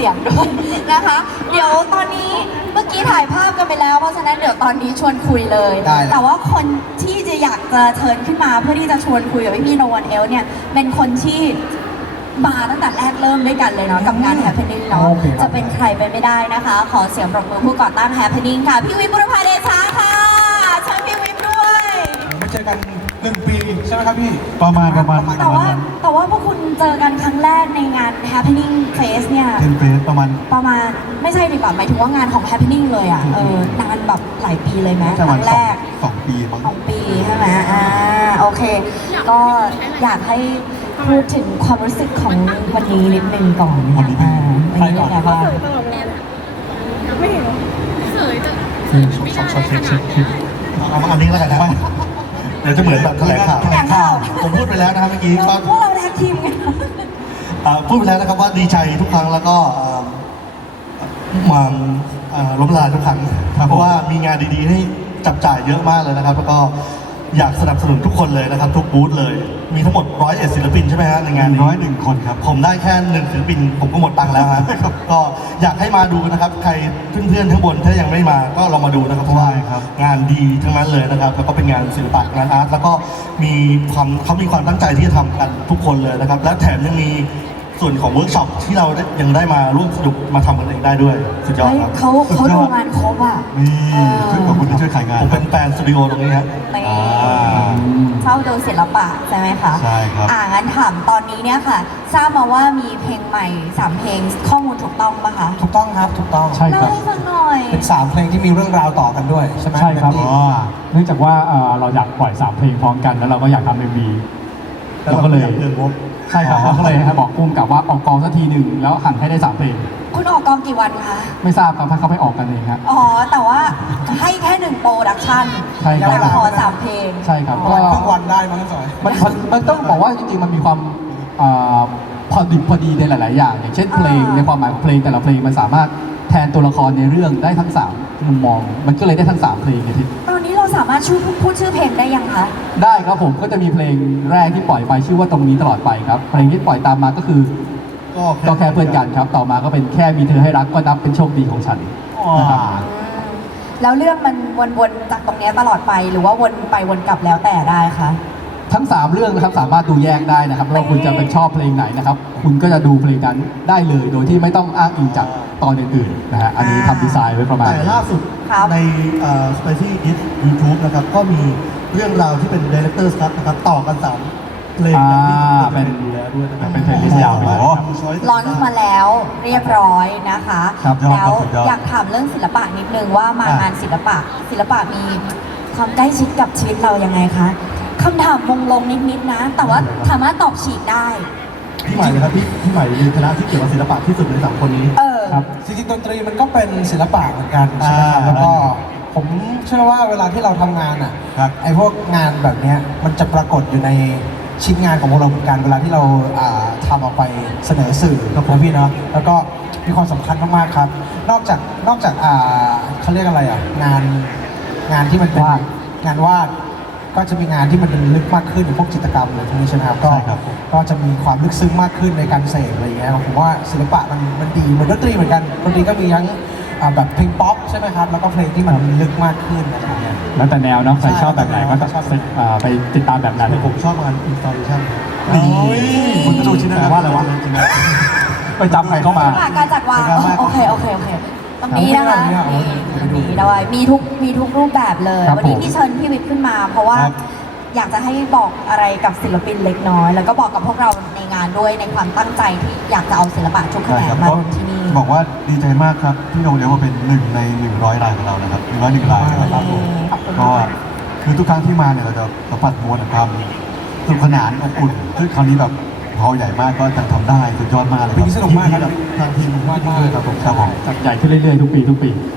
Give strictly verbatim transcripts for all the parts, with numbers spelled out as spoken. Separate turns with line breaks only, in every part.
สียงด้วยนะคะ เดี๋ยวตอนนี้เมื่อกี้ถ่ายภาพกันไปแล้ว เพราะฉะนั้นเดี๋ยวตอนนี้ชวนคุยเลย แต่ว่าคนที่จะอยากจะเชิญขึ้นมาเพื่อที่จะชวนคุยกับพี่ๆ No One Else เนี่ยเป็นคนที่มาตั้งแต่แรกเริ่มด้วยกันเลยเนาะกับงาน Happening เนาะจะเป็นใครไปไม่ได้นะคะ ขอเสียงปรบมือผู้ก่อตั้ง Happening ค่ะพี่วิปบุรพาเดชาค่ะเชิญพี่วิปด้วย
ไม่เจอกันหนึ่งปีใช่ไหมครับพี่
ประมาณประมาณ
แต่ว่าแต่ว่าพวกคุณเจอกันครั้งแรกในงาน Happening Face เนี่ย
เทนเฟสประมาณ
ประมาณไม่ใช่ดีกว่าหมายถึงว่างานของ Happening เลยอ่ะเออนานแบบหลายปีเลยไหมค
ประมา
รั้
ณ
งแรก
สองปีมั้ง
สองปีใช่ไหมอ่าโอเค ก็อยากให้พูดถึงความรู้สึกของวันนี้นิดนึงก่อนนะคะอ่าวันนี้เป็นไงบ้าง
ไม่เห็นเสยแต่
ช็อตช็อตเช็คเช็คเช็คเอามาอันนี้แล้วกันนะเดี๋ยวจะเหมือนแบบแถลงข่าว
แถลงข่าว
ผมพูดไปแล้วนะครับเมื่อกี้ก็
พวกเราแท็กทีมกัน
อ่าพูดไปแล้วนะครับว่าดีใจทุกครั้งแล้วก็อ่ามาอ่าล้มลายทุกครั้งเพราะว่ามีงานดีๆให้จับจ่ายเยอะมากเลยนะครับ แล้วก็อยากสนับสนุนทุกคนเลยนะครับ ทุกบูธเลยมีทั้งหมดร้อยเอ็ดศิลปินใช่ไหมฮะในงานนี้ร้อยหนึ่งคนครับผมได้แค่หนึ่งศิลปินผมก็หมดตังค์แล้วฮะ ก็อยากให้มาดูนะครับใครเพื่อนๆทั้งบนถ้ายังไม่มาก็ลองมาดูนะครับเพราะว่างานดีทั้งนั้นเลยนะครับแล้วก็เป็นงานศิลปะงานอาร์ตแล้วก็มีความเขามีความตั้งใจที่จะทำกันทุกคนเลยนะครับและแถมยังมีส่วนของเวิร์กช็อปที่เราได้ยังได้มาร่วมสนุกมาทำกันเองได้ด้วยสุดยอด
เฮ้ย
ครับ
เขาเขาดูงานครบอ่ะ
นี่
เออ
ช่วยขอบคุณที่ช่วยขายงานผมเป็นแฟนสตูดิโอตรงนี้ครับ
นี่
อ่า
ชอบดูศิลปะใช่ไหมคะ
ใช่ครับ
อ่างั้นถามตอนนี้เนี่ยค่ะ ทราบมาว่ามีเพลงใหม่สามเพลงข้อมูลถูกต้องปะคะ
ถูกต้องครับถูกต้อง
ใช่ค
เล่า
รับ
ให้ฟังหน่อย
เป็นสามเพลงที่มีเรื่องราวต่อกันด้วยใช่ไหม
ใช่ครับ
พี่
เนื่องจากว่าเอ่อเราอยากปล่อยสามเพลงพร้อมกัน แล้วเราก็อยากทำเอ็มวีเราก็เลย
เดินวง
ใช่ครับเราก็เลยให้บอกพุ่มกับว่าออกกองสักทีหนึ่งแล้วหั่นให้ได้สามเพลง
คุณออกกองกี่วันคะ
ไม่ทราบครับถ้าเขาไม่ออกกันเองครับ
อ๋อ แต่ว่าให้แค่หนึ่งโปรดักชั่น
ใช่ครับ
แต่ขอสามเพลง
ใช่ครับ
อ๋
ก็
อ
ครึ่งวันได้มั้งสอย
มันมันมันต้องบอกว่าจริงๆมันมีความเอ่อพอดิบพอดีในหลาย ๆ อย่าง อย่างเช่นเพลง
อ่า
ในความหมายของเพลงแต่ละเพลงมันสามารถแทนตัวละครในเรื่องได้ทั้งสามมุมมอง มันก็เลยได้ทั้งสามเพลงในที่
ตอนนี้เราสามารถชื่อพูดชื่อเพลงได้ยังคะ
ได้ครับผมก็จะมีเพลงแรกที่ปล่อยไปชื่อว่าตรงนี้ตลอดไปครับเพลงที่ปล่อยตามมาก็คือก็แค่เพื่อนกันครับต่อมาก็เป็นแค่มีเธอให้รักก็นับเป็นโชคดีของฉันนะครับ
อืมแล้วเรื่องมันวนๆจากตรงเนี้ยตลอดไปหรือว่าวนไปวนกลับแล้วแต่ได้คะ
ทั้งสามเรื่องนะครับสามารถดูแยกได้นะครับไม่ว่าคุณจะเป็นชอบเพลงไหนนะครับคุณก็จะดูเพลงนั้นได้เลย โดยที่ไม่ต้องอ้างอิงจากตอนอื่นๆนะฮะอันนี้ทำดีไซน์ไว้ประมาณ
แต่
นี้
ล่าสุด
ครับ
ในสเปซี่ดิสยูทูบนะครับก็มีเรื่องราวที่เป็นดีเลกเตอร์ครับนะครับต่อกันสามเพลงอย่างที่ทุกคน
เป็น
ดูแล้วด้วยนะครับ
เป็นเพลงลิสต์ยาวไปเลยครับ
ลอนช์มาแล้วเรียบร้อยนะคะ
ครับยอด
แล้ว
ครับสุดยอด
อยากถามเรื่องศิลปะนิดนึงว่ามางานศิลปะ ศิลปะมีความใกล้ชิดกับชีวิตเรายังไงคะคำถามมงลงนิดๆนะ แต่ว่าสามารถตอบฉีกได้
พี่ใหม่นะครับพี่พี่ใหม่มีคณะที่เกี่ยวกับศิลปะที่สุดในสามคนนี้
เออ
ครับ
จริงๆดนตรีมันก็เป็นศิลปะเหมือนกันใช่ไหมครับ
อ่า
แล้วก็ผมเชื่อว่าเวลาที่เราทำงานอ่ะ
ครับ
ไอ้พวกงานแบบเนี้ยมันจะปรากฏอยู่ในชิ้นงานของพวกเราเหมือนกันเวลาที่เราอ่าทำออกไปเสนอสื่อนะพี่เนาะแล้วก็มีความสำคัญมากๆครับ นอกจากนอกจากอ่าเขาเรียกอะไรอ่ะงานงานที่มันเป็น
วาด
งานวาด ก็จะมีงานที่มันลึกมากขึ้นอย่างพวกจิตรกรรมอะไรพวกนี้ใช่ไหมครับก็
ใช่ครับ
ก็จะมีความลึกซึ้งมากขึ้นในการเสพอะไรอย่างเงี้ยผมว่าศิลปะมันมันดีเหมือนดนตรีเหมือนกันดนตรีก็มีทั้งอ่าแบบเพลงป๊อปใช่ไหมครับแล้วก็เพลงที่มันลึกมากขึ้นอะไรอย่างเงี้ย
แล้วแต่แนวเนาะใครชอบแบบไหนก็
ใช่ชอบ
เอ่อไปติดตามแบบนั้น
ผมชอบงานอินสตาเลชัน
นี่
คุณจะดูชิ้นนั้นว่าอะไรวะ
ไปจำใครเข้ามา
ศิลปะการจัดวาง
ศิลปะ
โอเคโอเคโอเคตรงนี้นะคะ
เอา
นี่
ไม่
ตรง
เอา
นี้ด้วยมีทุกมีทุกรูปแบบเลย
ครับ
วันนี้
ผม
ที่เชิญพี่วิทย์ขึ้นมา เพราะว่า
ครับ
อยากจะให้บอกอะไรกับศิลปินเล็กน้อย แล้วก็บอกกับพวกเราในงานด้วยในความตั้งใจที่อยากจะเอาศิลปะทุกแขนงมาลงที่นี่
บอกว่าดีใจมากครับที่โรงเรียนว่าเป็นหนึ่งในหนึ่งร้อยรายของเรานะครับหนึ่งร้อยหนึ่งรายนะครับผม
ขอบคุณ
ก็
มาก
คือทุกครั้งที่มาเนี่ยเราจะสัมผัสมวลแห่งความสนุกสนานอบอุ่นซึ่งครั้งนี้แบบพอใหญ่มากก็ยังทำได้สุดยอดมากเลยค
ปี
รับ
นี้สนุกมากครับ
ทางทีมมากมากครับผมครับผม
จัดใหญ่ขึ้นเรื่อยๆทุกปีทุกปี
น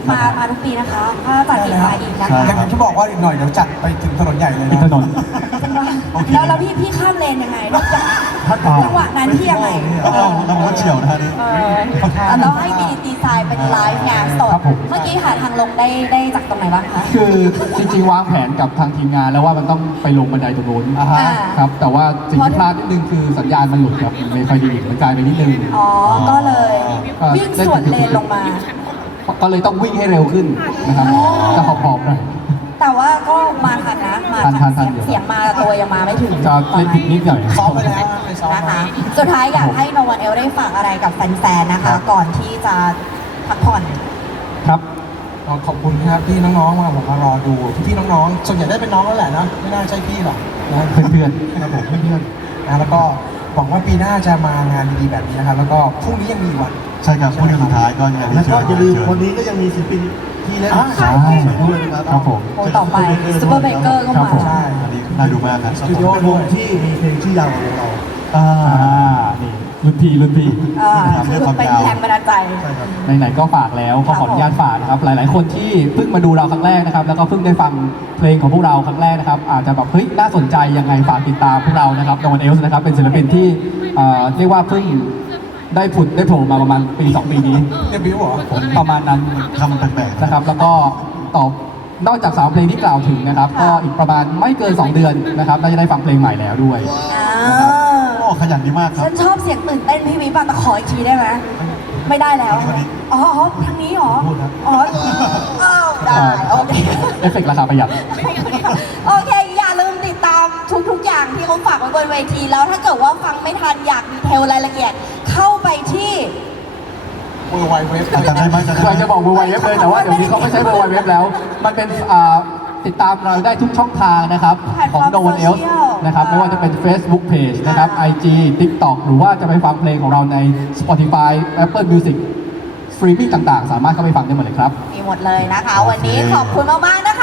มามาทุกปีนะคะถ้าจัดอีกมาอีกนะ
ใช่
คะ
อย่างที่บอกว่าอีกหน่อยเดี๋ยวจัดไปถึงถนนใหญ่เลย
อีก
นะ
ถนน
แล้วแล้วพี่พี่ข้ามเลนยังไงนอกจากจังหวะนั้นพี่ยังไง
แล้วก็แล้วผมก็เฉียวนะฮะนี่
เออเราต้องให้มีดีไซน์เป็นไลฟ์งานสด
ครับผม
เมื่อกี้หาทางลงได้ได้จากตรงไหนบ้างคะ
คือจริงๆวางแผนกับทางทีมงานแล้วว่ามันต้องไปลงบันไดตรงนู้น
อ่าฮะ
ครับแต่ว่าสิ่งที่พลาดนิดนึงคือสัญญาณมันหลุดครับมันไม่ค่อยดีมันไกลไปนิดนึง
อ๋อ ก็เลย
เอ่อ
วิ่งสวนเลนลงมา
ก็เลยต้องวิ่งให้เร็วขึ้นนะครับจะขอบๆหน่อย
แต่ว่าก็มาทันนะ มา
ทันทั
ทัน
นทั
เสี
น
ยง
อยู่
เสียงมาตัวยังมาไม่ถึง
จะเล่นผิดนิดหน่อย
ซ้อมไปแล้วไปซ้อม
นะ
มา
คะ สุดท้ายอยากให้โนวันเอลได้ฝากอะไรกับแฟนๆ นะคะ ก่อนที่จะพักผ่อน
ครับ
ก็ขอบคุณครับพี่น้องๆมาผมมารอดูพี่ๆน้องๆส่วนใหญ่ได้เป็นน้องแล้วแหละนะไม่น่าใช่พี่หรอกนะ
เพื่อน
ครับผมเพื่อนๆนะแล้วก็หวังว่าปีหน้าจะมางานดีๆแบบนี้นะครับแล้วก็พรุ่งนี้ยังมีอีกวัน
ใช่ครับพูดกันสุดท้ายก็ยังไง
แล้วก็อย่าลืม
เชิญ
วันนี้ก็ยังมีศิลปินที่เล่น
อ่า
ใช่
ด้วยนะครับ
ครับผม
โอ้ต่อไปซูเปอร์เบเกอร์ก็
ครับ
มา
ผม
ใช่
อันนี้น่าดูมากครับ
สตูดิโอวงที่มีเพลงชื่อยาวกว่าของเรา
อ่า
อ่านี่รุ่นพี่รุ่นพี่
อ่า
ครับ
คือ
เรื่องความ
เป็น
ยาว
แรงบันดาลใจ
ใช่ครับ
ไหนๆก็ฝากแล้วก็ขออนุญาตฝากนะครับ หลายๆ คนที่เพิ่งมาดูเราครั้งแรกนะครับ แล้วก็เพิ่งได้ฟังเพลงของพวกเราครั้งแรกนะครับ อาจจะแบบเฮ้ยน่าสนใจยังไงฝากติดตามพวกเรานะครับโนวันเอลส์นะครับเป็นศิลปินที่เอ่อเรียกว่าเพิ่งได้ผุดได้โผล่มาประมาณปีสองปีนี้
เดบิวต์เหรอ
ผมประมาณนั้น
คำแปลกๆ
นะครับ แล้วก็ตอบนอกจากสามเพลงที่กล่าวถึงนะครับ ก็อีกประมาณไม่เกินสองเดือนนะครับน่าจะได้ฟังเพลงใหม่แล้วด้วย
อ่า
โอ้ขยันดีมากครับ
ฉันชอบเสียงตื่นเต้นพี่วิปแต่ขออีกทีได้ไหมไม่ได้แล้ว
วันนี้
อ๋ออ๋อทางนี้เหรอ
พูดครับ
อ๋ออ้าวได้โอเค
เอฟเฟกต์ราคาประหยัด
โอเค อย่าลืมติดตามทุกๆอย่างที่เขาฝากไว้บนเวที แล้วถ้าเกิดว่าฟังไม่ทันอยากดีเทลรายละเอียด เข้าไปที่
เวอร์ไวเว็บ
จำได้ไหมจำได้
เค
ไหม
ยจะบอกเบอร์ไวเว็บเลยแต่ว่าเดี๋ยวนี้เขาไม่ใช่เบอร์ไวเว็บแล้ว มันเป็นอ่าติดตามเราได้ทุกช่องทางนะครับ ของ No One Else นะครับไม่ว่าจะเป็น Facebook Page นะครับ ไอ จี TikTok หรือว่าจะไปฟังเพลงของเราใน Spotify Apple Music สตรีมมิ่งต่างๆ สามารถเข้าไปฟังได้หมดเลยครับ
มีหมดเลยนะคะ
โอเค
วันนี้ขอบคุณมากๆนะคะ